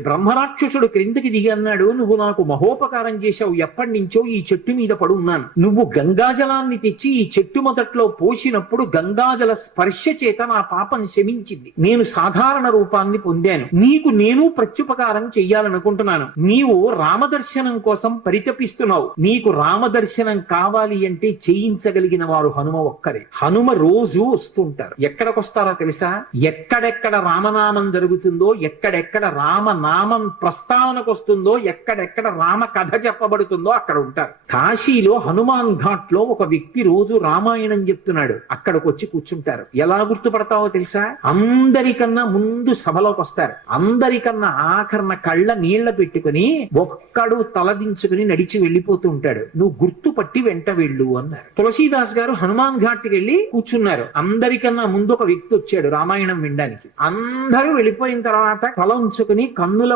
బ్రహ్మరాక్షసుడు క్రిందికి దిగి అన్నాడు, నువ్వు నాకు మహోపకారం చేశావు, ఎప్పటి నుంచో ఈ చెట్టు మీద పడున్నాను. నువ్వు గంగాజలాన్ని తెచ్చి ఈ చెట్టు మొదట్లో పోసినప్పుడు గంగాజల స్పర్శ చేత నా పాపం శమించింది. నేను సాధారణ రూపాన్ని పొందాను. నీకు నేను ప్రత్యుపకారం చెయ్యాలనుకుంటున్నాను. నీవు రామదర్శనం కోసం పరితపిస్తున్నావు. నీకు రామదర్శనం కావాలి అంటే చేయించగలిగిన వారు హనుమ ఒక్కరే. హనుమ రోజు వస్తుంటారు. ఎక్కడికొస్తారో తెలుసా? ఎక్కడెక్కడ రామనామం జరుగుతుందో, ఎక్కడెక్కడ రామనామం ప్రస్తావనకు వస్తుందో, ఎక్కడెక్కడ రామ కథ చెప్పబడుతుందో అక్కడ ఉంటారు. కాశీలో హనుమాన్ ఘాట్ లో ఒక వ్యక్తి రోజు రామాయణం చెప్తున్నాడు. అక్కడికి వచ్చి కూర్చుంటారు. ఎలా గుర్తుపడతావో తెలుసా? అందరికన్నా ముందు సభలోకి వస్తారు. అందరికన్నా ఆఖరణ కళ్ళ నీళ్ల పెట్టుకుని ఒక్కడు తలదించుకుని నడిచి వెళ్ళిపోతూ ఉంటాడు. నువ్వు గుర్తుపట్టి వెంట వెళ్ళు అన్నారు. తులసీదాస్ గారు హనుమాన్ ఘాట్కి వెళ్ళి కూర్చున్నారు. అందరికన్నా ముందు ఒక వ్యక్తి వచ్చాడు రామాయణం వినడానికి. అందరూ వెళ్ళిపోయిన తర్వాత తల ఉంచుకుని